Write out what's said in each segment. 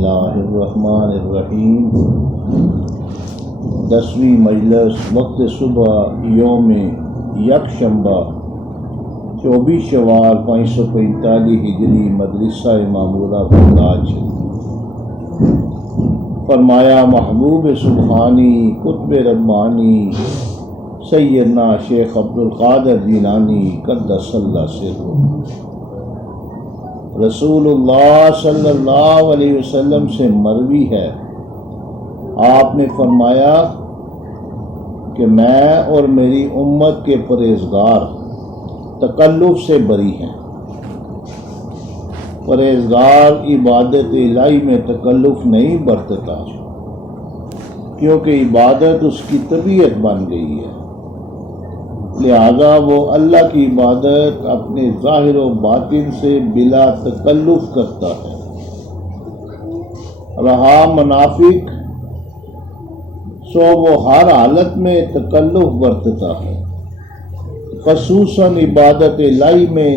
اللہ الرحمن الرحیم۔ 10ویں مجلس وقت صبح یوم یکشنبہ 24 شوال 545 ہجری مدرسہ معمورہ بغداد۔ فرمایا محبوب سبحانی قطب ربانی سیدنا شیخ عبدالقادر جیلانی قدس اللہ سرہ، رسول اللہ صلی اللہ علیہ وسلم سے مروی ہے، آپ نے فرمایا کہ میں اور میری امت کے پرہیزگار تکلف سے بری ہیں۔ پرہیزگار عبادت الہی میں تکلف نہیں برتتا، کیونکہ عبادت اس کی طبیعت بن گئی ہے، لہذا وہ اللہ کی عبادت اپنے ظاہر و باطن سے بلا تکلف کرتا ہے۔ رہا منافق سو وہ ہر حالت میں تکلف برتتا ہے، خصوصاً عبادت الہی میں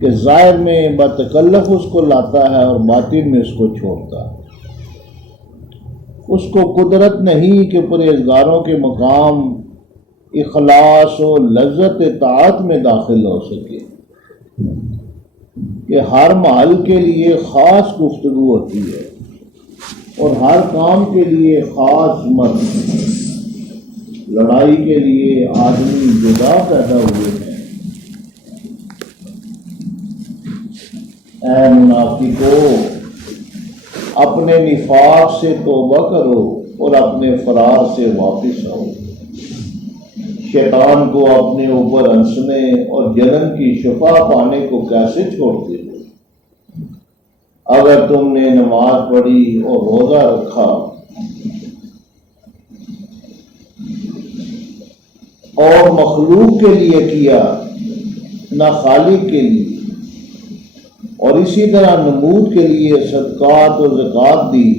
کہ ظاہر میں بتکلف اس کو لاتا ہے اور باطن میں اس کو چھوڑتا ہے۔ اس کو قدرت نہیں کہ پرہیزگاروں کے مقام اخلاص و لذت اطاعت میں داخل ہو سکے، کہ ہر محل کے لیے خاص گفتگو ہوتی ہے اور ہر کام کے لیے خاص مرد۔ لڑائی کے لیے آدمی جدا پیدا ہوئے ہیں۔ اے منافقو، اپنے نفاق سے توبہ کرو اور اپنے فرار سے واپس آؤ۔ شیطان کو اپنے اوپر ہنسنے اور جلن کی شفا پانے کو کیسے چھوڑتے ہو؟ اگر تم نے نماز پڑھی اور روزہ رکھا اور مخلوق کے لیے کیا نہ خالق کے لیے، اور اسی طرح نمود کے لیے صدقات اور زکوٰۃ دی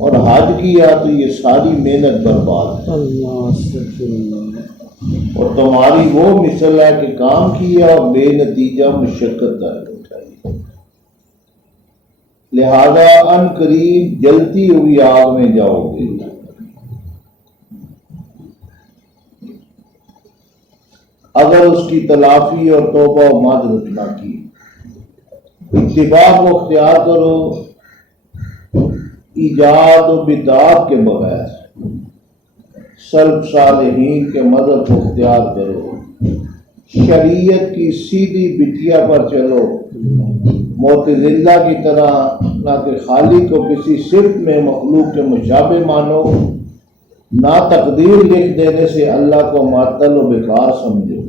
اور حج کیا، تو یہ ساری محنت برباد ہے۔ اور تمہاری وہ مثل ہے کہ کام کیا اور بے نتیجہ مشقت اٹھائی، لہذا ان قریب جلتی ہوئی آگ میں جاؤ گے۔ اگر اس کی تلافی اور توبہ و معذرت نہ کی، اتفاق کو اختیار کرو ایجاد و بدعات کے بغیر، سلف صالحین کے مذہب کو اختیار کرو، شریعت کی سیدھی بٹیا پر چلو، معتزلہ کی طرح نہ کہ خالق کو کسی صفت میں مخلوق کے مشابہ مانو، نہ تقدیر لکھ دینے سے اللہ کو معطل و بیکار سمجھو،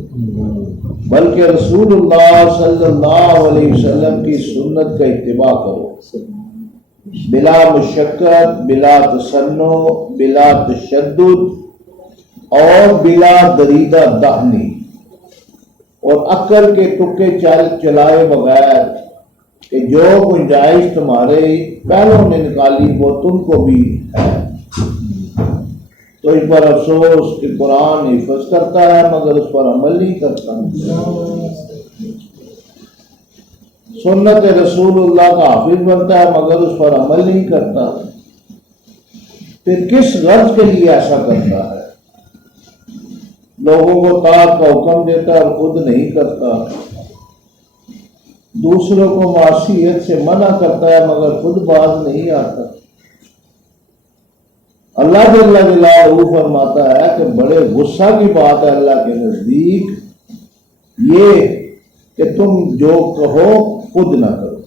بلکہ رسول اللہ صلی اللہ علیہ وسلم کی سنت کا اتباع کرو، بلا مشقت، بلا تصنع، بلا تشدد اور بلا دریدہ دہنی، اور عقل کے تکے چلائے بغیر کہ جو گنجائش تمہارے پہلوں نے نکالی وہ تم کو بھی ہے۔ تو اس پر افسوس کہ قرآن حفظ کرتا ہے مگر اس پر عمل نہیں کرتا، سنت رسول اللہ کا حافظ بنتا ہے مگر اس پر عمل نہیں کرتا، پھر کس غرض کے لیے ایسا کرتا ہے؟ لوگوں کو طاعت کا حکم دیتا ہے اور خود نہیں کرتا، دوسروں کو معصیت سے منع کرتا ہے مگر خود باز نہیں آتا۔ اللہ جل جلالہ فرماتا ہے کہ بڑے غصہ کی بات ہے اللہ کے نزدیک یہ کہ تم جو کہو خود نہ کرو۔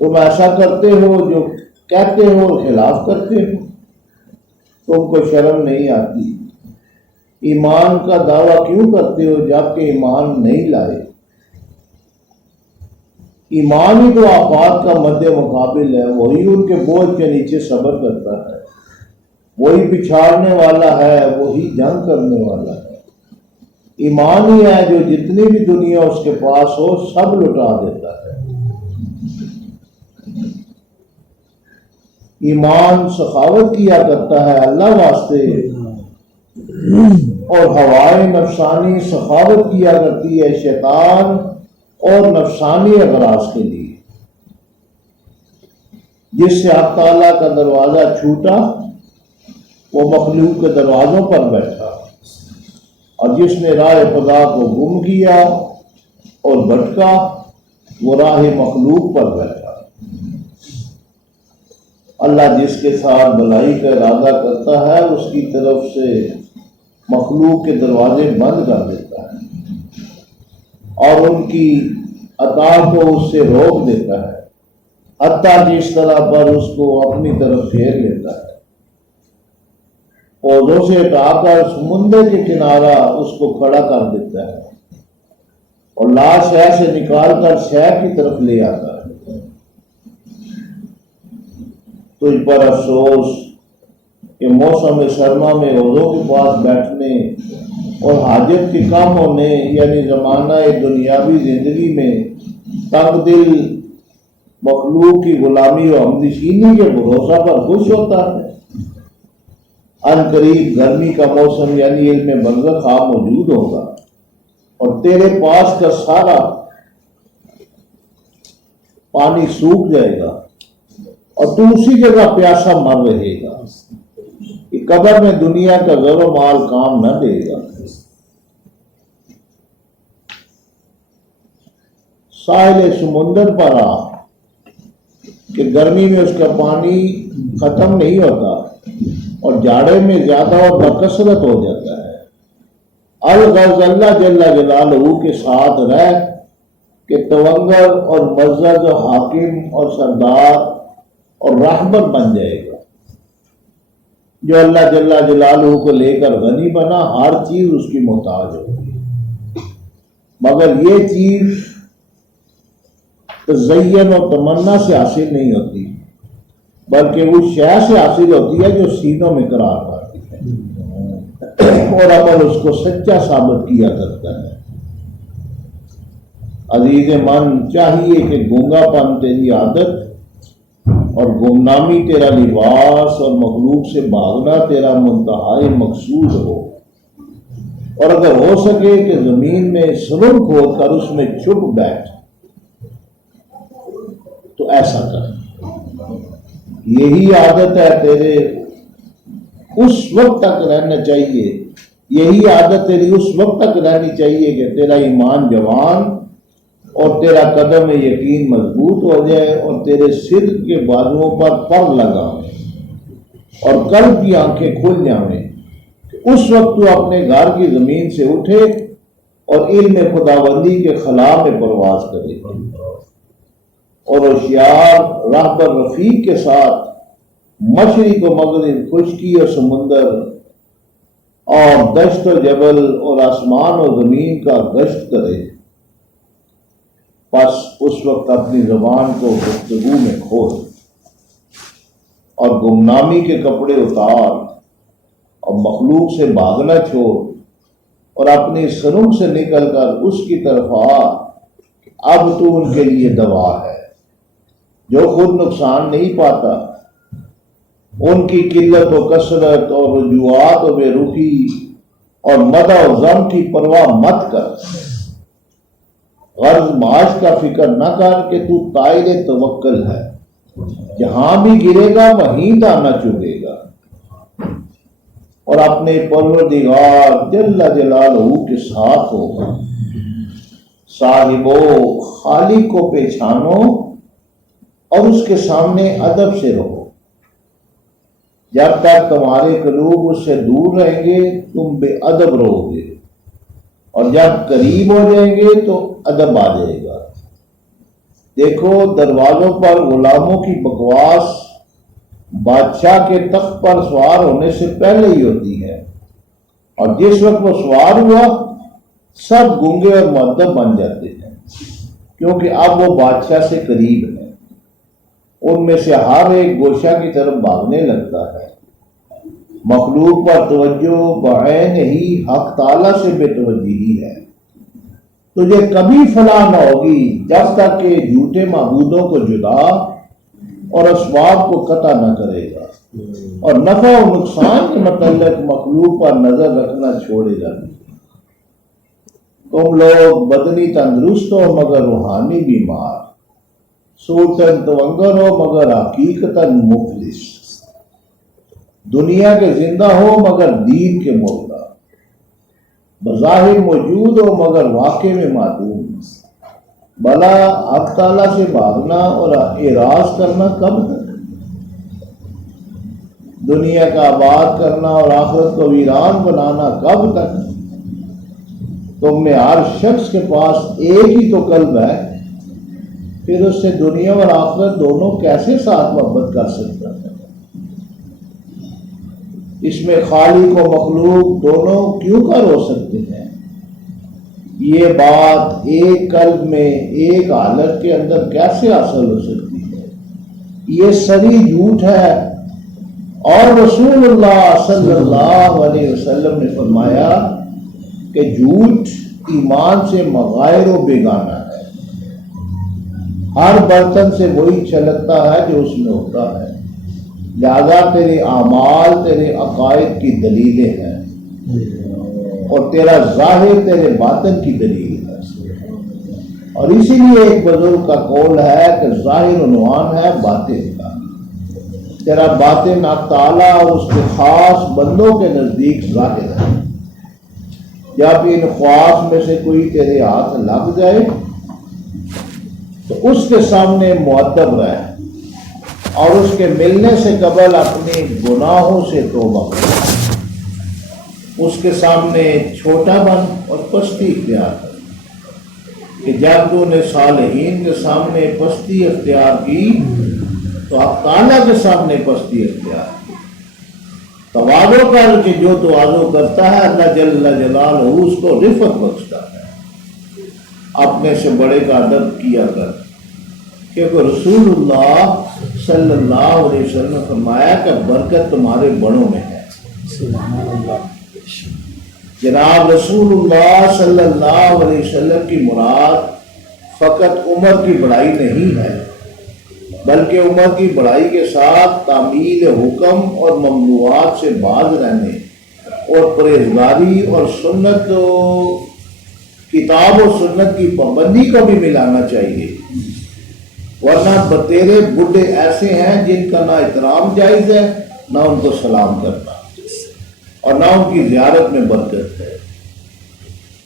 تم ایسا کرتے ہو جو کہتے ہو اور خلاف کرتے ہو، تم کو شرم نہیں آتی؟ ایمان کا دعویٰ کیوں کرتے ہو جبکہ ایمان نہیں لائے؟ ایمان ہی تو آفات کا مد مقابل ہے، وہی ان کے بوجھ کے نیچے صبر کرتا ہے، وہی پچھاڑنے والا ہے، وہی جنگ کرنے والا ہے۔ ایمان ہی ہے جو جتنی بھی دنیا اس کے پاس ہو سب لٹا دیتا ہے۔ ایمان سخاوت کیا کرتا ہے اللہ واسطے، اور ہوائے نفسانی سخاوت کیا کرتی ہے شیطان اور نفسانی اغراض کے لیے، جس سے آپ تعالیٰ کا دروازہ چھوٹا وہ مخلوق کے دروازوں پر بیٹھا، اور جس نے راہ خدا کو گم کیا اور بھٹکا وہ راہ مخلوق پر بیٹھا۔ اللہ جس کے ساتھ بھلائی کا ارادہ کرتا ہے اس کی طرف سے مخلوق کے دروازے بند کر دیتا ہے اور ان کی عطا کو اس سے روک دیتا ہے، حتیٰ جس طرح پر اس کو اپنی طرف پھیر لیتا ہے۔ پودوں سے ہٹا کر سمندر کے کنارہ اس کو کھڑا کر دیتا ہے اور لا شے سے نکال کر شے کی طرف لے آتا ہے۔ تجھ پر افسوس کہ موسم سرما میں عورتوں کے پاس بیٹھنے اور حاجت کے کام ہونے یعنی زمانہ دنیاوی زندگی میں تنگ دل مخلوق کی غلامی و ہمنشینی کے بھروسہ پر خوش ہوتا ہے۔ ان قریب گرمی کا موسم یعنی علم بنظر خواہ موجود ہوگا اور تیرے پاس کا سارا پانی سوکھ جائے گا اور تو اسی جگہ پیاسا مر رہے گا کہ قبر میں دنیا کا زر و مال کام نہ دے گا۔ ساحل سمندر پر آ کہ گرمی میں اس کا پانی ختم نہیں ہوتا اور جاڑے میں زیادہ اور بکثرت ہو جاتا ہے۔ الغرض اللہ جل جلالہ کے ساتھ رہ کہ تونگر اور مزد و حاکم اور سردار اور رہبر بن جائے گا۔ جو اللہ جل جلالہ کو لے کر غنی بنا ہر چیز اس کی محتاج ہوگی، مگر یہ چیز تزین و تمنا سے حاصل نہیں ہوتی بلکہ وہ شے سے حاصل ہوتی ہے جو سینوں میں قرار پاتی ہے اور عمل اس کو سچا ثابت کیا کرتا ہے۔ عزیز من، چاہیے کہ گونگا پن تیری عادت اور گمنامی تیرا لباس اور مخلوق سے بھاگنا تیرا منتہائی مقصود ہو، اور اگر ہو سکے کہ زمین میں سرنگ کھود کر اس میں چھپ بیٹھ تو ایسا کر۔ یہی عادت ہے تیرے اس وقت تک رہنا چاہیے، یہی عادت تیری اس وقت تک رہنی چاہیے کہ تیرا ایمان جوان اور تیرا قدم یقین مضبوط ہو جائے اور تیرے سر کے بازوؤں پر پر لگا اور قلب کی آنکھیں کھل جائیں۔ اس وقت تو اپنے گھر کی زمین سے اٹھے اور علم خداوندی کے خلا میں پرواز کرے اور ہوشیار راہبر رفیق کے ساتھ مشرق و مغرب، خشکی اور سمندر اور دشت و جبل اور آسمان و زمین کا گشت کرے۔ بس اس وقت اپنی زبان کو گفتگو میں کھول اور گمنامی کے کپڑے اتار اور مخلوق سے بھاگنا چھوڑ اور اپنی سرنگ سے نکل کر اس کی طرف آ کہ اب تو ان کے لیے دوا ہے جو خود نقصان نہیں پاتا۔ ان کی قلت و کثرت اور رجوعات و بے رخی اور مدح و ذم کی پرواہ مت کر، غرض معاش کا فکر نہ کر کہ تو طائر توکل ہے، جہاں بھی گرے گا وہیں دانا چگے گا اور اپنے پروردگار جل جلالہ کے ساتھ ہوگا۔ صاحبو، خالق کو پہچانو اور اس کے سامنے ادب سے رہو۔ جب تک تمہارے قلوب اس سے دور رہیں گے تم بے ادب رہو گے، اور جب قریب ہو جائیں گے تو ادب آ جائے گا۔ دیکھو، دروازوں پر غلاموں کی بکواس بادشاہ کے تخت پر سوار ہونے سے پہلے ہی ہوتی ہے، اور جس وقت وہ سوار ہوا سب گونگے اور مؤدب بن جاتے ہیں، کیونکہ اب وہ بادشاہ سے قریب ہے۔ ان میں سے ہر ایک گوشہ کی طرف بھاگنے لگتا ہے۔ مخلوق پر توجہ بعین ہی حق تعالیٰ سے بے توجہی ہے۔ تجھے کبھی فلاح نہ ہوگی جب تک کہ جھوٹے معبودوں کو جدا اور اسباب کو قطع نہ کرے گا اور نفع و نقصان کے متعلق مخلوق پر نظر رکھنا چھوڑے گا۔ تم لوگ بدنی تندرست ہو مگر روحانی بیمار، صورتاً تونگر ہو مگر حقیقتاً مفلس، دنیا کے زندہ ہو مگر دین کے مردہ، بظاہر موجود ہو مگر واقع میں معدوم، بلا حق تعالیٰ سے بھاگنا اور اعراض کرنا کب تک؟ دنیا کا آباد کرنا اور آخرت کو ویران بنانا کب تک؟ تم میں ہر شخص کے پاس ایک ہی تو قلب ہے، پھر اس سے دنیا اور آخرت دونوں کیسے ساتھ محبت کر سکتا ہے؟ اس میں خالق و مخلوق دونوں کیوں کر ہو سکتے ہیں؟ یہ بات ایک قلب میں ایک حالت کے اندر کیسے حاصل ہو سکتی ہے؟ یہ سری جھوٹ ہے، اور رسول اللہ صلی اللہ علیہ وسلم نے فرمایا کہ جھوٹ ایمان سے مغائر و بیگانہ ہے، ہر برتن سے وہی چھلکتا ہے جو اس میں ہوتا ہے، لہذا تیرے اعمال تیرے عقائد کی دلیلیں ہیں اور تیرا ظاہر تیرے باطن کی دلیل ہے، اور اسی لیے ایک بزرگ کا قول ہے کہ ظاہر عنوان ہے باطن کا، تیرا باطن حق تعالیٰ اور اس کے خاص بندوں کے نزدیک ظاہر ہے۔ جب ان خواص میں سے کوئی تیرے ہاتھ لگ جائے تو اس کے سامنے مؤدب رہ اور اس کے ملنے سے قبل اپنی گناہوں سے توبہ کر، اس کے سامنے چھوٹا بن اور پستی اختیار کر، کہ جب تو نے صالحین کے سامنے پستی اختیار کی تو حق تعالیٰ کے سامنے پستی اختیار کی۔ تواضع کر کہ جو تواضع کرتا ہے اللہ جل جلالہ اس کو رفعت بخشتا ہے۔ اپنے سے بڑے کا ادب کیا کر، کیونکہ رسول اللہ صلی اللہ علیہ وسلم نے فرمایا کہ برکت تمہارے بڑوں میں ہے۔ جناب رسول اللہ صلی اللہ علیہ وسلم کی مراد فقط عمر کی بڑائی نہیں ہے، بلکہ عمر کی بڑائی کے ساتھ تعمیل حکم اور ممنوعات سے باز رہنے اور پرہیزگاری اور سنت کتاب و سنت کی پابندی کو بھی ملانا چاہیے، ورنہ بتیرے بڈھے ایسے ہیں جن کا نہ احترام جائز ہے، نہ ان کو سلام کرنا اور نہ ان کی زیارت میں برکت ہے۔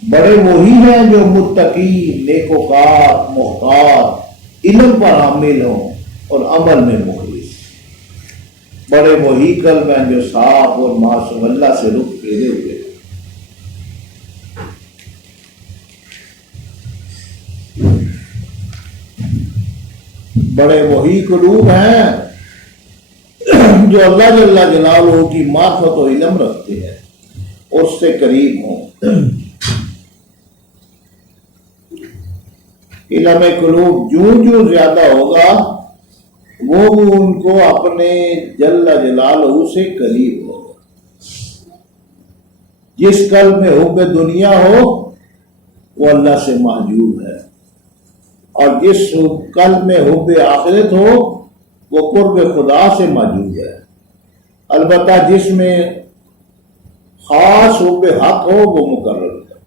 بڑے وہی ہیں جو متقی، نیکوکار، محتاط، علم پر عامل ہوں اور عمل میں مخلص۔ بڑے وہی قلب ہیں جو صاف اور معصوم اللہ سے رخ پھیرے ہوئے۔ بڑے وہی قلوب ہیں جو اللہ جل جلالہ کی معرفت و علم رکھتے ہیں اور اس سے قریب ہوں۔ علم قلوب جو زیادہ ہوگا وہ ان کو اپنے جل جلالہ سے قریب ہوگا۔ جس قلب میں حب دنیا ہو وہ اللہ سے محجوب ہے، اور جس قلب میں حب آخرت ہو وہ قرب خدا سے محجوب ہے۔ البتہ جس میں خاص حب حق ہو وہ مقرر ہے۔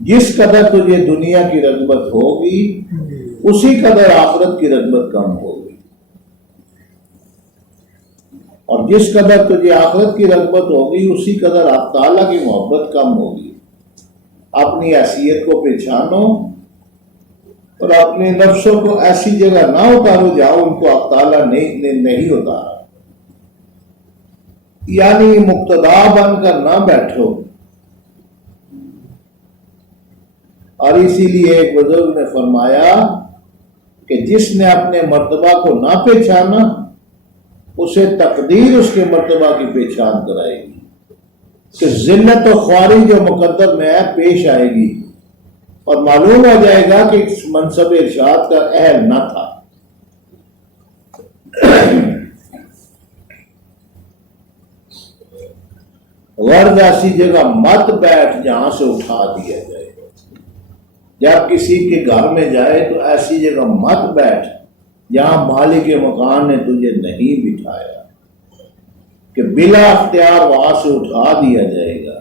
جس قدر تجھے دنیا کی رغبت ہوگی اسی قدر آخرت کی رغبت کم ہوگی، اور جس قدر تجھے آخرت کی رغبت ہوگی اسی قدر حق تعالیٰ کی محبت کم ہوگی۔ اپنی حیثیت کو پہچانو اور اپنے نفسوں کو ایسی جگہ نہ اتارو جاؤ ان کو حق تعالیٰ نہیں اتارا، یعنی مقتدا بن کر نہ بیٹھو۔ اور اسی لیے ایک بزرگ نے فرمایا کہ جس نے اپنے مرتبہ کو نہ پہچانا اسے تقدیر اس کے مرتبہ کی پہچان کرائے گی، کہ ذلت و خواری جو مقدر میں ہے پیش آئے گی اور معلوم ہو جائے گا کہ اس منصب ارشاد کا اہل نہ تھا۔ غرض ایسی جگہ مت بیٹھ جہاں سے اٹھا دیا جائے۔ جب کسی کے گھر میں جائے تو ایسی جگہ مت بیٹھ جہاں مالک مکان نے تجھے نہیں بٹھایا، کہ بلا اختیار وہاں سے اٹھا دیا جائے گا۔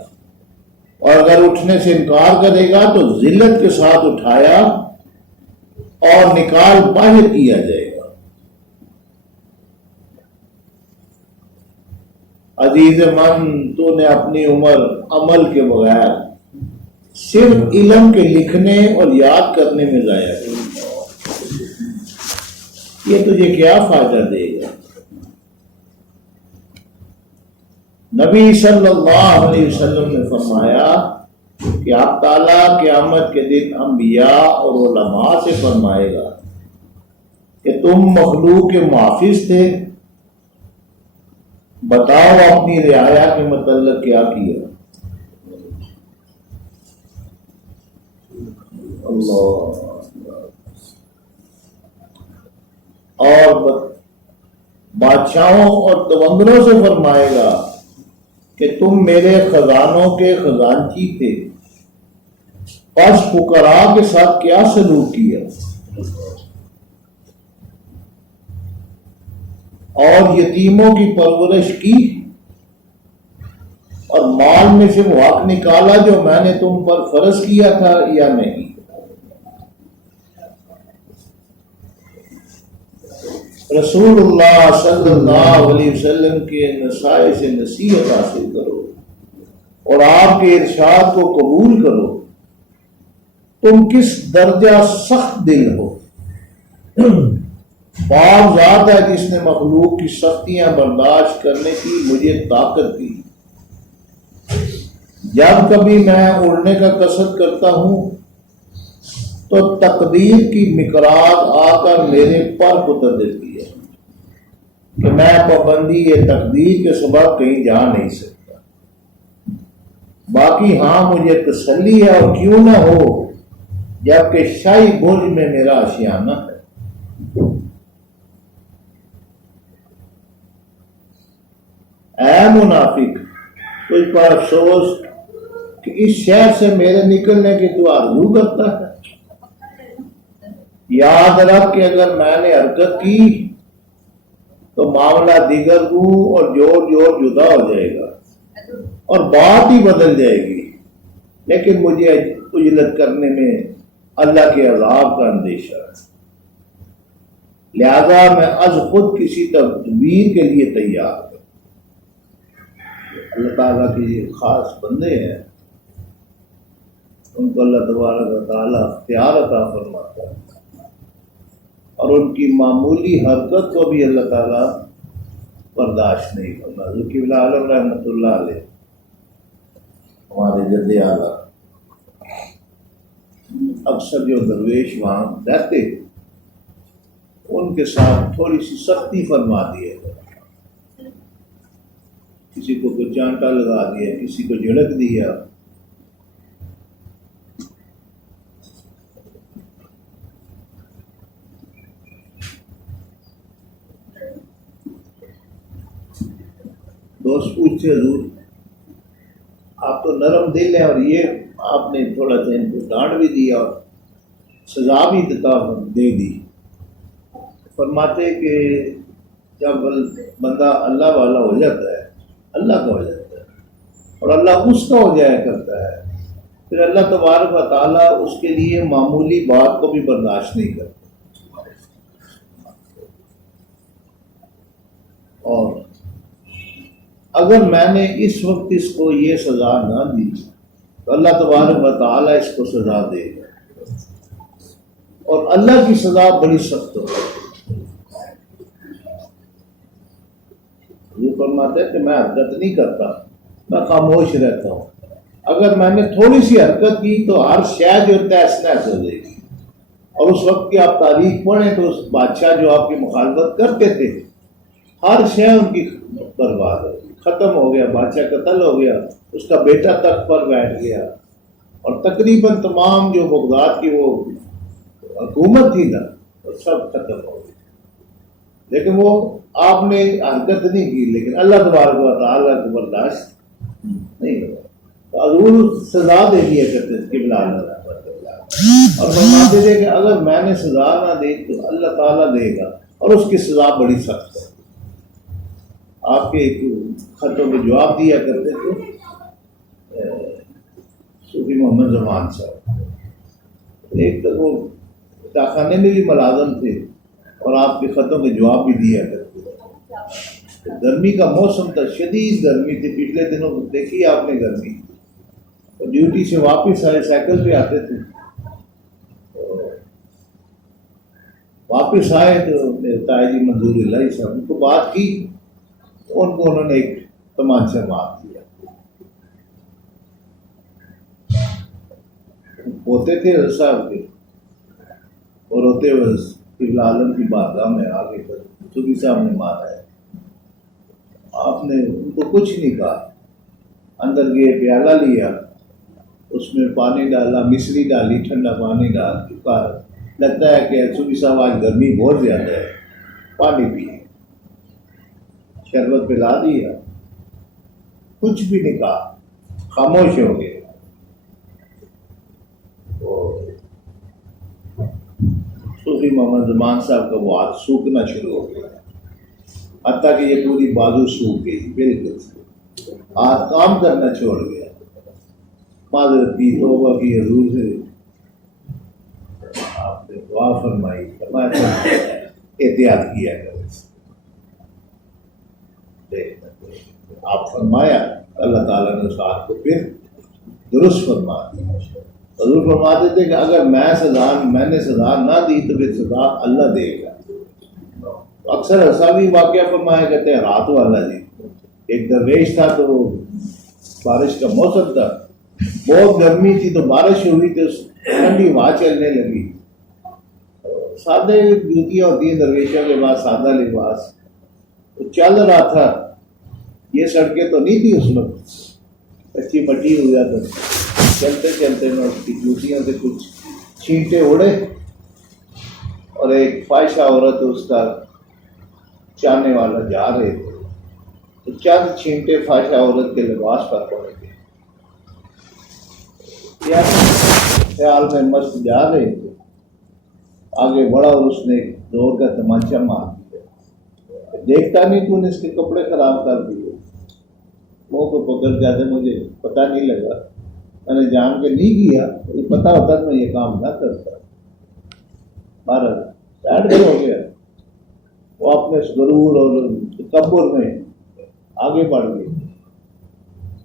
اور اگر اٹھنے سے انکار کرے گا تو ذلت کے ساتھ اٹھایا اور نکال باہر کیا جائے گا۔ عزیز من، تو نے اپنی عمر عمل کے بغیر صرف علم کے لکھنے اور یاد کرنے میں ضائع کی، یہ تجھے کیا فائدہ دے گا؟ نبی صلی اللہ علیہ وسلم نے فرمایا کہ آپ تعالیٰ قیامت کے دن انبیاء اور علماء سے فرمائے گا کہ تم مخلوق کے محافظ تھے، بتاؤ اپنی رعایا کے متعلق کیا کیا؟ اللہ۔ اور بادشاہوں اور تونگروں سے فرمائے گا کہ تم میرے خزانوں کے خزانچی تھے، پس فقراء کے ساتھ کیا سلوک کیا؟ اور یتیموں کی پرورش کی، اور مال میں سے وہ حق نکالا جو میں نے تم پر فرض کیا تھا یا نہیں؟ رسول اللہ صلی اللہ علیہ وسلم کے نصائح سے نصیحت حاصل کرو اور آپ کے ارشاد کو قبول کرو۔ تم کس درجہ سخت دل ہو۔ بعض ذات ہے جس نے مخلوق کی سختیاں برداشت کرنے کی مجھے طاقت دی۔ جب کبھی میں اڑنے کا قصد کرتا ہوں تو تقدیر کی مقراط آ کر میرے پر اتر دیتی ہے کہ میں پابندی یہ تقدیر کے سبب کہیں جا نہیں سکتا۔ باقی ہاں مجھے تسلی ہے، اور کیوں نہ ہو، جبکہ شاہی برج میں میرا آشیانہ ہے۔ اے منافق، تجھ پر افسوس کہ اس شہر سے میرے نکلنے کی تو آرزو کرتا ہے۔ یاد رکھ کہ اگر میں نے حرکت کی تو معاملہ دیگر کو اور جوڑ جدا ہو جائے گا اور بات ہی بدل جائے گی، لیکن مجھے اجلت کرنے میں اللہ کے عذاب کا اندیشہ ہے، لہذا میں از خود کسی تدبیر کے لیے تیار ہوں۔ اللہ تعالیٰ کی خاص بندے ہیں، ان کو اللہ تبارک و تعالیٰ اختیار عطا فرماتا ہے، اور ان کی معمولی حرکت کو بھی اللہ تعالیٰ برداشت نہیں کرتا۔ ذکی العالم رحمۃ اللہ علیہ، ہمارے جد اعلیٰ، اکثر جو درویش وہاں رہتے ان کے ساتھ تھوڑی سی سختی فرما دی ہے، کسی کو کوئی چانٹا لگا دیا، کسی کو جھڑک دیا، دوست پوچھتے حضور آپ تو نرم دل ہیں، اور یہ آپ نے تھوڑا سا ان کو ڈانٹ بھی دیا اور سزا بھی دے دی۔ فرماتے کہ جب بندہ اللہ والا ہو جاتا ہے، اللہ کا ہو جاتا ہے، اور اللہ اس کا ہو جایا کرتا ہے، پھر اللہ تبارک و تعالیٰ اس کے لیے معمولی بات کو بھی برداشت نہیں کرتا۔ اور اگر میں نے اس وقت اس کو یہ سزا نہ دی تو اللہ تبارک و تعالیٰ اس کو سزا دے گا، اور اللہ کی سزا بڑی سخت ہوگی۔ یہ فرماتا ہے کہ میں حرکت نہیں کرتا، میں خاموش رہتا ہوں۔ اگر میں نے تھوڑی سی حرکت کی تو ہر شے جو تحس نحس ہو جائے گی، اور اس وقت کی آپ تاریخ پڑھیں تو اس بادشاہ جو آپ کی مخالفت کرتے تھے ہر شے ان کی برباد ہو گئی، ختم ہو گیا، بادشاہ قتل ہو گیا، اس کا بیٹا تخت پر بیٹھ گیا، اور تقریباً تمام جو بغداد کی وہ حکومت تھی نا وہ سب ختم ہو گئی، لیکن وہ آپ نے حرکت نہیں کی، لیکن اللہ تبارک و تعالیٰ کو برداشت نہیں ہوا، تو حضور سزا دے دیا کرتے تھے قبلہ اور فرماتے تھے کہ اگر میں نے سزا نہ دی تو اللہ تعالیٰ دے گا، اور اس کی سزا بڑی سخت ہے۔ آپ کے خطوں میں جواب دیا کرتے تھے صوفی محمد زمان صاحب، ایک تو وہ خانے میں بھی ملازم تھے اور آپ کے خطوں کے جواب بھی دیا کرتے۔ گرمی کا موسم تھا، شدید گرمی تھی، پچھلے دنوں دیکھی آپ نے گرمی، تو ڈیوٹی سے واپس آئے، سائیکل پہ آتے تھے، واپس آئے تو میرے تائی جی منظور الہی صاحب ان کو بات کی، ان کو انہوں نے ایک تمانچہ مار دیا۔ ہوتے تھے حضرت صاحب کے، اور ہوتے ہوئے قبلہ عالم کی بارگاہ میں آگے کر صوفی صاحب نے مارا ہے، آپ نے ان کو کچھ نہیں کہا، اندر گئے، پیالہ لیا، اس میں پانی ڈالا، مصری ڈالی، ٹھنڈا پانی ڈال چکا، لگتا ہے کہ صوفی صاحب آج گرمی بہت زیادہ ہے، پانی پیے، شربت پلا دیا، کچھ بھی نہیں کہا، خاموش ہو گئے۔ صوفی محمد زمان صاحب کا وہ ہاتھ سوکھنا شروع ہو گیا، حتیٰ کہ یہ پوری بازو سوکھ گئی، بالکل ہاتھ کام کرنا چھوڑ گیا۔ معذرت کی، توبہ کی حضور سے، آپ نے دعا فرمائی، احتیاط کیا کرو۔ آپ فرمایا، اللہ تعالیٰ نے اس ہاتھ کو پھر درست فرما دیا۔ حضور فرماتے تھے کہ اگر میں نے سزا نہ دی تو پھر سزا اللہ دے گا۔ اکثر ایسا بھی واقعہ فرمایا کہتے ہیں رات والا جی، ایک درویش تھا، تو بارش کا موسم تھا، بہت گرمی تھی، تو بارش ہوئی تو ٹھنڈی ہوا چلنے لگی، سادے جوتیاں ہوتی ہیں درویشوں کے پاس، سادہ لباس، تو چل رہا تھا، یہ سڑکیں تو نہیں تھی اس وقت، کچی مٹی ہو جاتا، چلتے چلتے میں اس کی جوتیوں سے کچھ چھینٹے اڑے، اور ایک فاحشہ عورت اس کا چاہنے والا جا رہے تھے، تو چند چھینٹے فاحشہ عورت کے لباس پر پڑ گئے، کیا خیال میں مست جا رہے تھے، آگے بڑھا اور اس نے زور کا تمانچہ مار دیا، دیکھتا نہیں تو نے اس کے کپڑے خراب کر دیے، منہ کو پکڑ جاتے، مجھے پتہ نہیں لگا، میں نے جان کے نہیں کیا، یہ پتہ ہوتا تو میں یہ کام نہ کرتا، بہرحال سائڈ ہو گیا، وہ اپنے غرور اور تکبر میں آگے بڑھ گئے،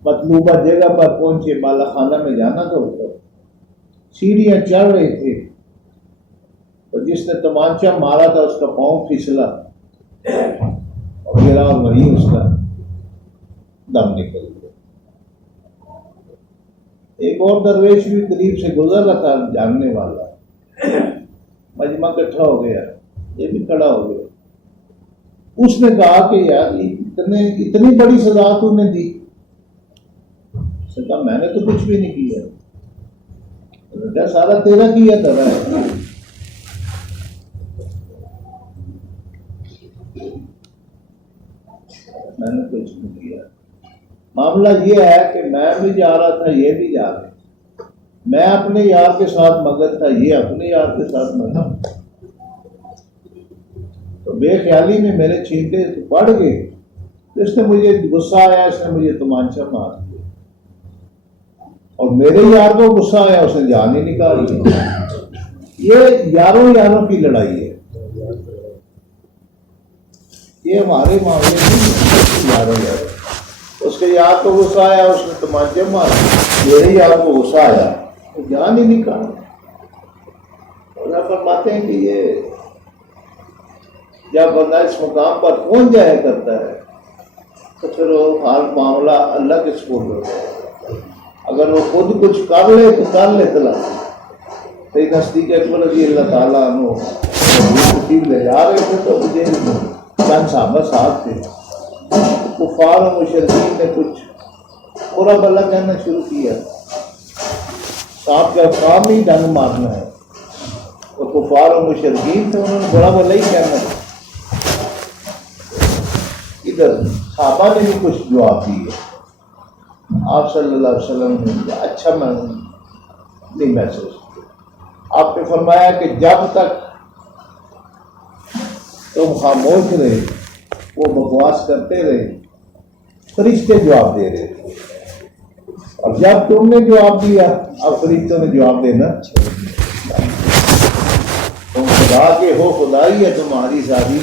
مطلوبہ جگہ پر پہنچے، بالا خانہ میں جانا تھا، اوپر سیڑھیاں چڑھ رہے تھے، اور جس نے تمانچہ مارا تھا اس کا پاؤں پھسلا اور گرا، اور وہیں اس کا دم نکل گیا۔ ایک اور درویش بھی قریب سے گزر رہا تھا، جاننے والا، مجمع اکٹھا ہو گیا، یہ بھی کھڑا ہو گیا، اس نے کہا کہ یار اتنی بڑی سزا تو نے دی، اس نے کہا میں نے تو کچھ بھی نہیں کیا، سارا تیرا کیا تھا، میں نے کچھ نہیں کیا۔ معاملہ یہ ہے کہ میں بھی جا رہا تھا، یہ بھی جا رہے، میں اپنے یار کے ساتھ مگن تھا، یہ اپنے یار کے ساتھ مگن، تو بے خیالی میں میرے چھینٹے پڑ گئے، اس نے مجھے غصہ آیا، اس نے مجھے تمانچہ مار دیا، اور میرے یار کو غصہ آیا، اس نے جان ہی نکال دی۔ یہ یاروں کی لڑائی ہے، یہ ہمارے معاملے میں یاروں اس کے یار کو غصہ آیا، اس نے تمانچہ مارا، میرے یار کو غصہ آیا، وہ جان ہی نکالا۔ اور فرماتے ہیں کہ یہ جب بندہ اس مقام پر پہنچ جایا کرتا ہے تو پھر وہ ہر معاملہ اللہ کے سپرد ہوتا ہے، اگر وہ خود کچھ کر لے تو کر لے تلا، تو نزدیک اکبر رضی اللہ تعالیٰ عنہ لے جا رہے تھے، تو مجھے چند صحابہ ساتھ تھے، کفار و مشرکین نے کچھ برا بلا کہنا شروع کیا، آپ کا کام ہی ڈنگ مارنا ہے، تو کفار و مشرکین تھے، انہوں نے برا بلا ہی کہنا ہے، ادھر صحابہ نے بھی کچھ جواب دیے، آپ صلی اللہ علیہ وسلم نے اچھا میں نہیں محسوس کیا، آپ نے فرمایا کہ جب تک تم خاموش رہے، وہ بکواس کرتے رہے، فرشتے جواب دے رہے تھے، اور جب تم نے جواب دیا اب فرشتوں نے جواب دینا، تم خدا کے ہو، خدائی ہے تمہاری ساری۔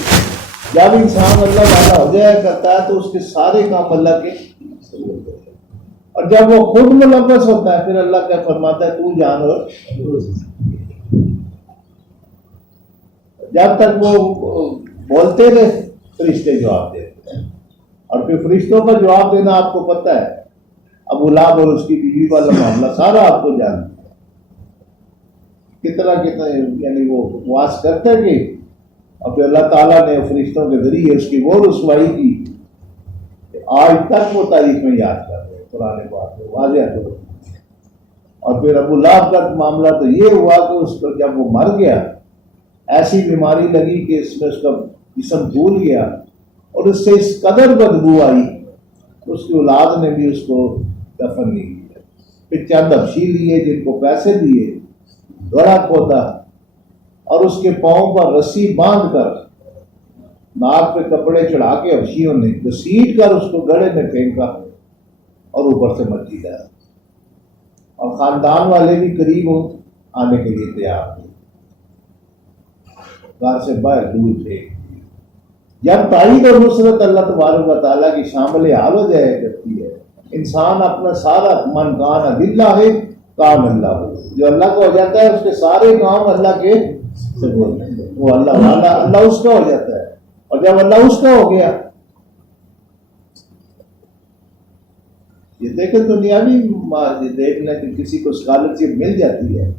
جب انسان اللہ والا ہو جایا کرتا ہے تو اس کے سارے کام اللہ کے، اور جب وہ خود ملوث ہوتا ہے پھر اللہ کیا فرماتا ہے، تو جانور۔ جب تک وہ بولتے رہے فرشتے جواب دیتے ہیں، اور پھر فرشتوں کا جواب دینا آپ کو پتہ ہے، ابو لہب اور اس کی بیوی والا معاملہ سارا آپ کو جانتے ہیں، کتنا یعنی وہ واس کرتا ہے کہ، اور پھر اللہ تعالیٰ نے فرشتوں کے ذریعے اس کی وہ رسوائی کی کہ آج تک وہ تاریخ میں یاد کر رہے ہیں، قرآن پاک میں واضح طور۔ اور پھر ابو لہب کا معاملہ تو یہ ہوا کہ اس کو جب وہ مر گیا ایسی بیماری لگی کہ اس میں اس کا جسم پھول گیا، اور اس سے اس قدر بدبو آئی اس کی اولاد نے بھی اس کو دفن نہیں کیا۔ پھر چند حبشی لیے جن کو پیسے دیے، گڑھا کھودا اور اس کے پاؤں پر رسی باندھ کر ناک پہ کپڑے چڑھا کے حبشیوں نے گھسیٹ کر اس کو گڑھے میں پھینکا اور اوپر سے مچی ڈالا، اور خاندان والے بھی قریب آنے کے لیے تیار تھے، گھر سے باہر دور تھے۔ جب تائید اور نصرت اللہ تبارک و تعالیٰ کی شامل حال ہو جایا کرتی ہے، انسان اپنا سارا من کان للہ ہے کام اللہ ہو، جو اللہ کا ہو جاتا ہے اس کے سارے کام اللہ کے سے بولتے ہیں، وہ اللہ والا، اللہ اس کا ہو جاتا ہے۔ اور جب اللہ اس کا ہو گیا، یہ دیکھیں دنیاوی دیکھنا کہ کسی کو اسکالرشپ مل جاتی ہے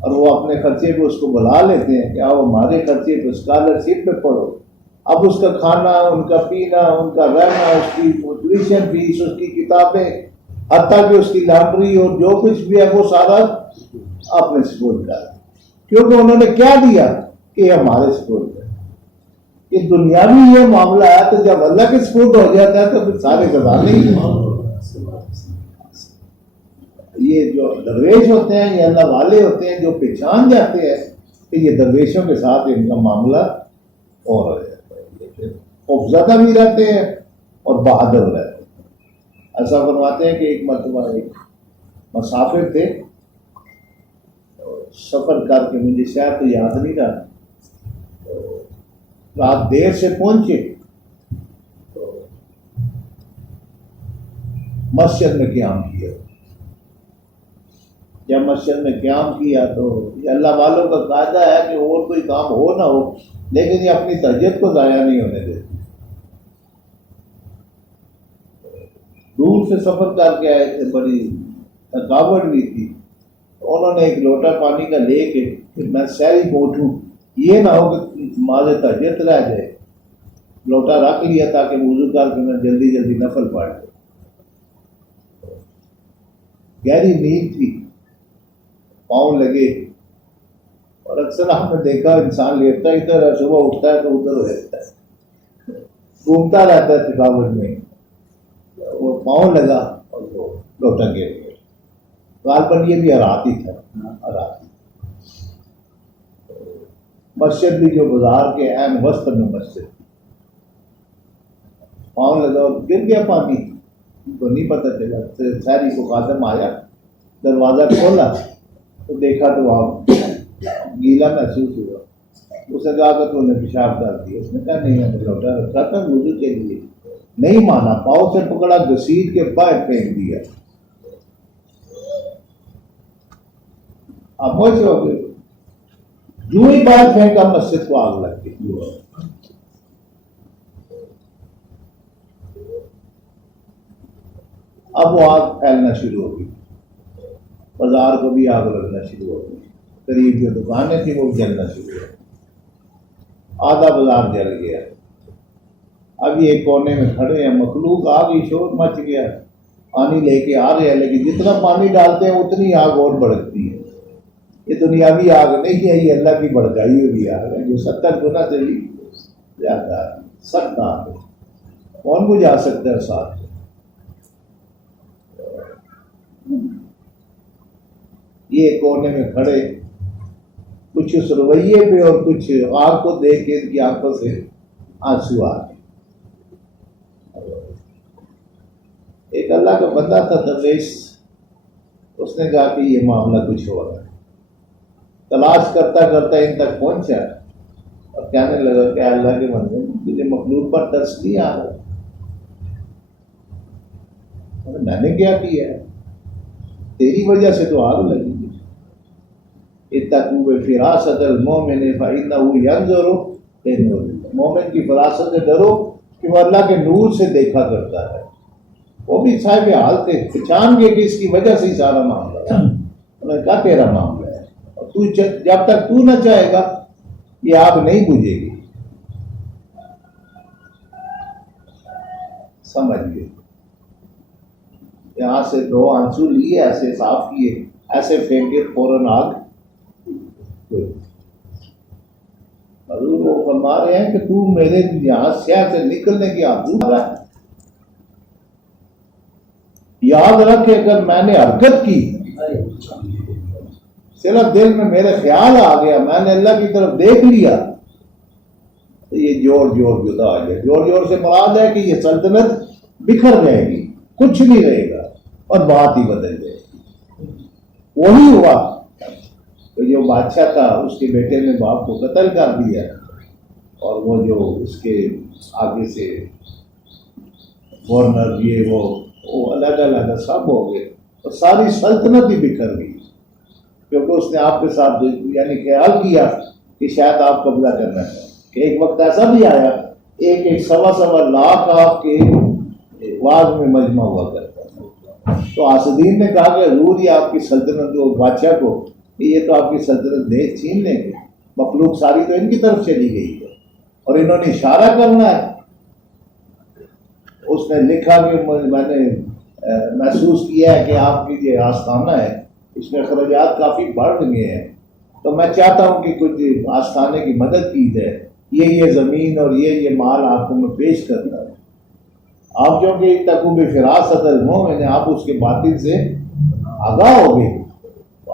اور وہ اپنے خرچے پہ اس کو بلا لیتے ہیں کہ آؤ ہمارے خرچے پہ اسکالرشپ پہ پڑھو، اب اس کا کھانا، ان کا پینا، ان کا رہنا، اس کی ٹیوشن فیس، اس کی کتابیں، حتیٰ کہ اس کی لانڈری اور جو کچھ بھی ہے وہ سارا اپنے سپورٹ کر، کیونکہ انہوں نے کیا دیا کہ ہمارے سپورٹ ہے۔ یہ دنیاوی یہ معاملہ ہے، تو جب اللہ کے سپورٹ ہو جاتا ہے تو پھر سارے خزانے ہی ہیں۔ یہ جو درویش ہوتے ہیں، یہ اللہ والے ہوتے ہیں، جو پہچان جاتے ہیں کہ یہ درویشوں کے ساتھ ان کا معاملہ اور ہو جاتا ہے، خوفزدہ بھی رہتے ہیں اور بہادر رہتے ہیں۔ ایسا فرماتے ہیں کہ ایک مرتبہ ایک مسافر تھے، سفر کر کے، مجھے شاید تو یاد نہیں رہا، رات دیر سے پہنچے تو مسجد میں قیام کیا۔ جب مسجد میں قیام کیا تو یہ اللہ والوں کا قاعدہ ہے کہ اور کوئی کام ہو نہ ہو لیکن یہ اپنی تہجد کو ضائع نہیں ہونے دیتے۔ دور سے سفر کر کے آئے تھے، بڑی تھکاوٹ بھی تھی، انہوں نے ایک لوٹا پانی کا لے کے پھر میں سحری کو اٹھوں، یہ نہ ہو کہ نماز تہجد رہ جائے، لوٹا رکھ لیا تاکہ وضو کر کے میں جلدی جلدی نفل پڑھ لوں۔ گہری نیند تھی، پاؤں لگے، اور اکثر آپ نے دیکھا انسان لیٹتا ادھر ہے، صبح اٹھتا ہے تو ادھر ہو جاتا ہے، گھومتا رہتا ہے تھکاوٹ میں، وہ پاؤں لگا اور وہ لوٹا گر گیا۔ غالباً یہ بھی حرات ہی تھا، حرات ہی۔ مسجد بھی جو بازار کے عین وسط میں مسجد، پاؤں لگا اور گر گیا پانی، تو نہیں پتہ چلا۔ سحری کو خادم آیا، دروازہ کھولا تو دیکھا تو وہاں گیلا محسوس ہوا، اس نے کہا کہ تو نے پیشاب کر دیا، اس نے کہا نہیں میں نے لوٹا رکھا تھا وضو کے لیے، نہیں مانا، پاؤں سے پکڑا، گھسیٹ کے باہر پھینک دیا۔ آپ پہنچے ہو گئے، جو ہی باہر پھینکا مسجد کو آگ لگ گئی۔ اب وہ آگ پھیلنا شروع ہو گئی، بازار کو بھی آگ لگنا شروع ہو گئی، قریب جو دکانیں تھیں وہ بھی جلنا شروع ہو گئی، آدھا بازار جل گیا۔ اب یہ ایک کونے میں کھڑے ہیں، مخلوق آ گئی، شور مچ گیا، پانی لے کے آ رہے ہیں، لیکن جتنا پانی ڈالتے ہیں اتنی آگ اور بڑھتی ہے۔ یہ دنیاوی آگ نہیں ہے، یہ اللہ کی بھڑکائی ہوئی آگ ہے جو 70 گنا سے بھی زیادہ ہے، سخت آگ ہے، کون بجھا سکتا ہے ساتھ؟ یہ کونے میں کھڑے، کچھ اس رویے پہ اور کچھ آگ کو دیکھ کے ان کی آنکھوں سے آنسو آ گئے۔ ایک اللہ کا بندہ تھا درویش، اس نے کہا کہ یہ معاملہ کچھ ہو رہا ہے. تلاش کرتا کرتا ان تک پہنچا اور کہنے لگا کہ اللہ کے بندے مجھے مخلوق پر ترس نہیں آ رہا. میں نے کیا کیا ہے؟ تیری وجہ سے تو آگ لگی. اتقوا بفراست المؤمن فإنه ينظر بنور اللہ. مومن کی فراست سے ڈرو کہ وہ اللہ کے نور سے دیکھا کرتا ہے. وہ بھی صاحب حال تھے، پہچان گئے کہ اس کی وجہ سے ہی سارا معاملہ ہے. انہوں نے کہا تیرا معاملہ ہے، اور تو جب تک تو نہ چاہے گا یہ آگ نہیں بجھے گی. سمجھ گئے؟ یہاں سے 2 آنسو لیے، ایسے صاف کیے، ایسے پھینکے، فوراً آگ. حضور وہ فرما رہے ہیں کہ تو میرے یہاں شہر سے نکلنے کی آرزو کر رہا ہے. یاد رکھ کہ اگر میں نے حرکت کی، صرف دل میں میرے خیال آ گیا، میں نے اللہ کی طرف دیکھ لیا، تو یہ جوڑ جدا آ جائے. جوڑ سے مراد ہے کہ یہ سلطنت بکھر جائے گی، کچھ نہیں رہے گا اور بات ہی بدل جائے گی. وہی ہوا. تو جو بادشاہ تھا اس کے بیٹے نے باپ کو قتل کر دیا، اور وہ جو اس کے آگے سے گورنر یہ وہ الگ سب ہو گئے، اور ساری سلطنت ہی بکھر گئی، کیونکہ اس نے آپ کے ساتھ یعنی خیال کیا کہ شاید آپ قبضہ کرنا چاہیں. کہ ایک وقت ایسا بھی آیا، ایک 1.25 لاکھ آپ کے واز میں مجمع ہوا کرتا تھا. تو آسدین نے کہا کہ حضور یہ آپ کی سلطنت، جو بادشاہ کو یہ تو آپ کی سلطنت دیکھ چھین لیں گے، مخلوق ساری تو ان کی طرف چلی گئی ہے اور انہوں نے اشارہ کرنا ہے. اس نے لکھا کہ میں نے محسوس کیا ہے کہ آپ کی جو آستانہ ہے اس میں اخراجات کافی بڑھ گئے ہیں، تو میں چاہتا ہوں کہ کچھ آستانے کی مدد کی جائے. یہ زمین اور یہ مال آپ کو میں پیش کرتا ہوں. آپ کیونکہ اتقوا بفراست المؤمن، آپ اس کے باطن سے آگاہ ہو گئے.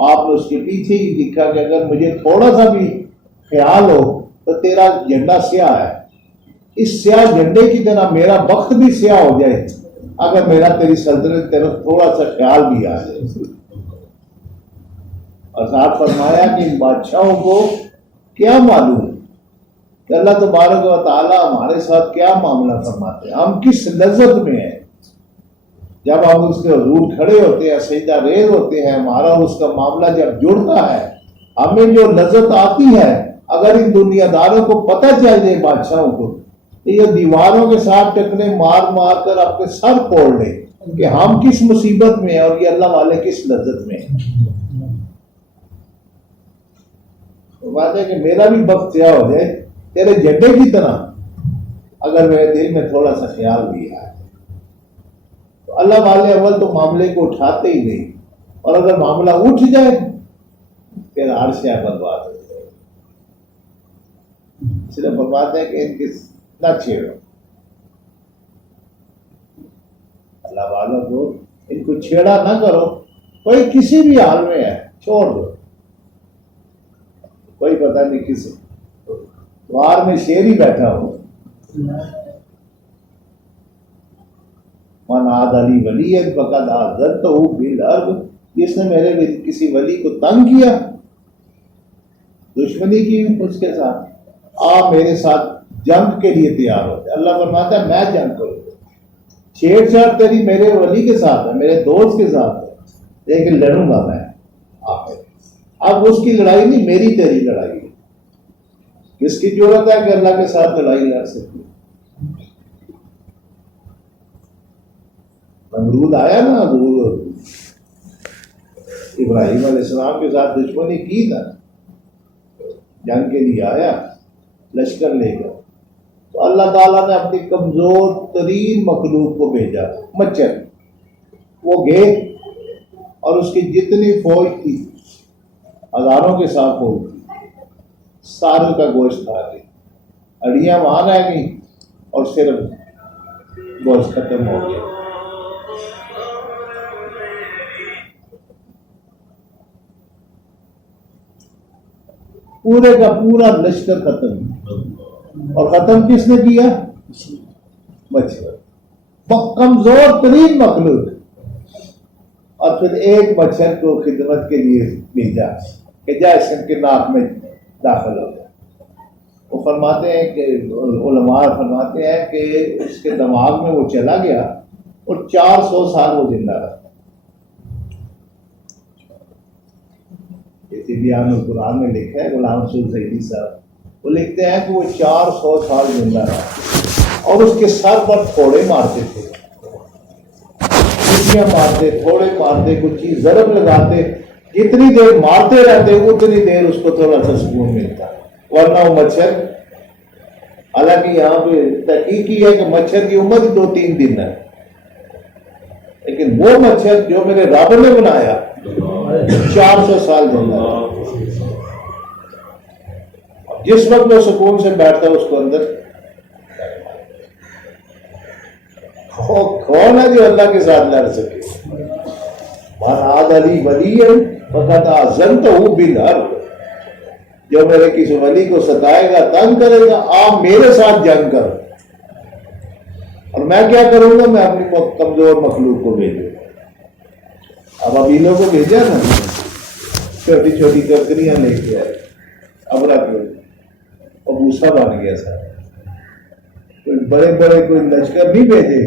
آپ نے اس کے پیچھے ہی لکھا کہ اگر مجھے تھوڑا سا بھی خیال ہو تو تیرا جھنڈا سیاہ ہے، اس سیاہ جھنڈے کی طرح میرا وقت بھی سیاہ ہو جائے اگر میرا تیری سلطنت طرف تھوڑا سا خیال بھی آ جائے. اور صاحب فرمایا کہ بادشاہوں کو کیا معلوم کہ اللہ تبارک و تعالیٰ ہمارے ساتھ کیا معاملہ فرماتے ہیں، ہم کس لذت میں ہیں. جب ہم اس کے حضور کھڑے ہوتے ہیں، سجدہ ریز ہوتے ہیں، ہمارا اس کا معاملہ جب جڑتا ہے، ہمیں جو لذت آتی ہے، اگر ان دنیا داروں کو پتہ چل جائے بادشاہوں کو، تو یہ دیواروں کے ساتھ ٹکنے مار کر اپنے سر پھوڑ لیں کہ ہم کس مصیبت میں ہیں اور یہ اللہ والے کس لذت میں ہیں. تو بات ہے کہ میرا بھی وقت سیاہ ہو جائے تیرے جھنڈے کی طرح اگر میرے دل میں تھوڑا سا خیال بھی آئے. تو اللہ والے اول تو معاملے کو اٹھاتے ہی نہیں، اور اگر معاملہ اٹھ جائے پھر عرش برباد ہو جائے. اس لیے فرماتے ہیں کہ ان کے نہ چھیڑو، اللہ والوں کو ان کو چھیڑا نہ کرو. کوئی کسی بھی حال میں ہے چھوڑ دو، کوئی پتہ نہیں کسی وار میں شیر ہی بیٹھا ہو. من عاد لی ولی فقد آذنتہ بالحرب، جس نے میرے کسی ولی کو تنگ کیا، دشمنی کی اس کے ساتھ، آپ میرے ساتھ جنگ کے لیے تیار ہوتے. اللہ فرماتا ہے میں جنگ کروں، چھیڑ چھاڑ تیری میرے ولی کے ساتھ ہے، میرے دوست کے ساتھ ہے، لیکن لڑوں گا میں. اب اس کی لڑائی نہیں، میری تیری لڑائی ہے. کس کی ضرورت ہے کہ اللہ کے ساتھ لڑائی لڑ سکے؟ نمرود آیا نا حضور ابراہیم علیہ السلام کے ساتھ دشمنی کی تھا، جنگ کے لیے آیا لشکر لے کر، تو اللہ تعالیٰ نے اپنی کمزور ترین مخلوق کو بھیجا، مچھر. وہ گئے اور اس کی جتنی فوج تھی، ہزاروں کے ساتھ فوج تھی، ساروں کا گوشت کھا گئی، ہڈیاں وہاں رہ گئی اور صرف گوشت ختم ہو گیا. پورے کا پورا لشکر ختم، اور ختم کس نے کیا؟ مچھر، کمزور ترین مخلوق. اور پھر ایک مچھر کو خدمت کے لیے بھیجا کہ جا اس کے ناک میں داخل ہو گیا۔ وہ فرماتے ہیں کہ علماء فرماتے ہیں کہ اس کے دماغ میں وہ چلا گیا اور 400 سال وہ زندہ رہا۔ اسی بیان القرآن میں لکھا ہے غلام رسول سعیدی صاحب، وہ لکھتے ہیں کہ وہ 400 سال زندہ رہا اور اس کے سر پر تھوڑے مارتے تھے، کچیاں مارتے، تھوڑے مارتے، کچھ چیز ضرب لگاتے، جتنی دیر مارتے رہتے اتنی دیر اس کو تھوڑا سا سکون ملتا، ورنہ وہ مچھر، حالانکہ یہاں پہ تحقیق کی ہے کہ مچھر کی عمر 2-3 دن ہے، لیکن وہ مچھر جو میرے رب نے بنایا 400 سال زندہ ہے۔ جس وقت وہ سکون سے بیٹھتا ہے اس کو اندر کون ہے جو اللہ کے ساتھ لڑ سکے؟ مراد علی ولی فقط آذنتہ بالحرب، جو میرے کسی ولی کو ستائے گا، تنگ کرے گا، آپ میرے ساتھ جنگ کرو، اور میں کیا کروں گا؟ میں اپنی کمزور مخلوق کو بھیجوں گا۔ اب ابیلوں کو بھیجا نا، چھوٹی چھوٹی ککریاں لے کے آئے، اب رکھ لو، اور موسیٰ بن گیا سارا، کوئی بڑے بڑے کوئی لشکر نہیں بھیجے،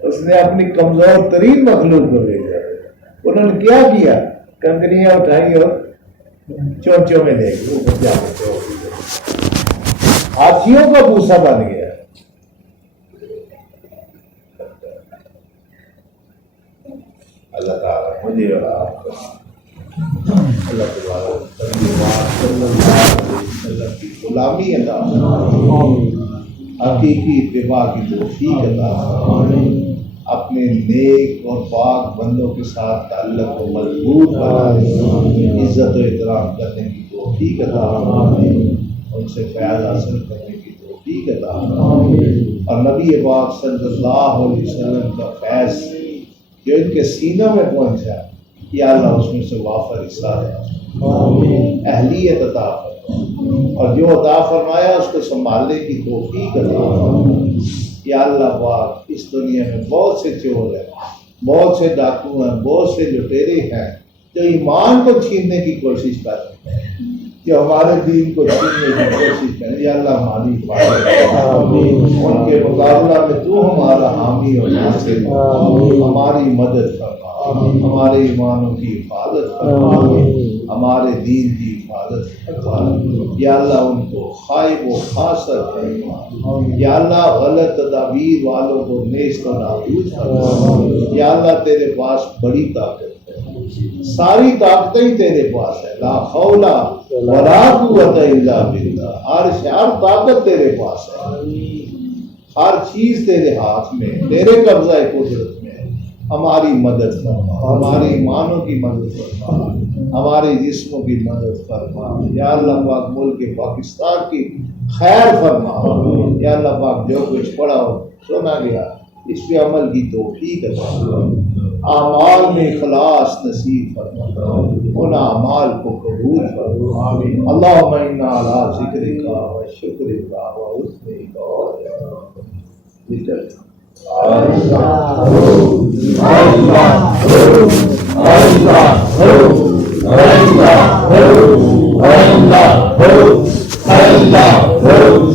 اس نے اپنی کمزور ترین مخلوق کو بھیجا۔ انہوں نے کیا کیا؟ کنکریاں اٹھائی اور چونچوں میں لے گئے، اوپر جا کے ہاتھیوں کا بھوسا بن گیا۔ اللہ تعالیٰ مجھے اور آپ کو اللہ تبارک صلی اللہ علیہ وسلم کی غلامی عطا فرمائے، حقیقی اتباع کی توفیق عطا فرمائے، اپنے نیک اور پاک بندوں کے ساتھ تعلق کو مضبوط بنائے، عزت و احترام کرنے کی توفیق عطا فرمائے، ان سے فیض حاصل کرنے کی توفیق عطا فرمائے، اور نبی پاک صلی اللہ علیہ وسلم کا فیض جو ان کے سینوں میں پہنچا، یا اللہ اس میں سے وافر حصہ اہلیت عطا فرمائے، اور جو عطا فرمایا اس کو سنبھالنے کی توفیق عطا فرمائے۔ یا اللہ پاک، اس دنیا میں بہت سے چور ہیں، بہت سے ڈاکو ہیں، بہت سے لٹیرے ہیں جو ایمان کو چھیننے کی کوشش کر رہے ہیں، جو ہمارے دین کو چھیننے کی کوشش کریں، یا اللہ ہماری حفاظت کر، ان کے مقابلہ میں تو ہمارا حامی اور ناصر، ہماری مدد فرما، ہمارے ایمانوں کی حفاظت فرما، ہمارے دین کی حفاظت فرما، یا اللہ ان کو خائب و خاصر فرما، یا اللہ غلط تدابیر والوں کو نیست و نابود فرما، یا اللہ تیرے پاس بڑی طاقت ہے، ساری طاقتیں ہی تیرے پاس ہے، لا حول ولا قوت الا باللہ، ہر طاقت تیرے پاس ہے، ہر چیز تیرے ہاتھ میں، تیرے قبضہ قدرت میں، ہماری مدد فرما، ہمارے ایمانوں کی مدد فرما، ہمارے جسموں کی مدد فرما، یا اللہ پاک ملک پاکستان کی خیر فرما، یا اللہ پاک جو کچھ پڑھا ہو سنا گیا اس پہ عمل کی توفیق عطا فرما، اعمال میں اخلاص نصیب فرما، ان اعمال کو قبول فرما، اللہم انا علی ذکرک و شکرک و حسن عبادتک۔ اللہ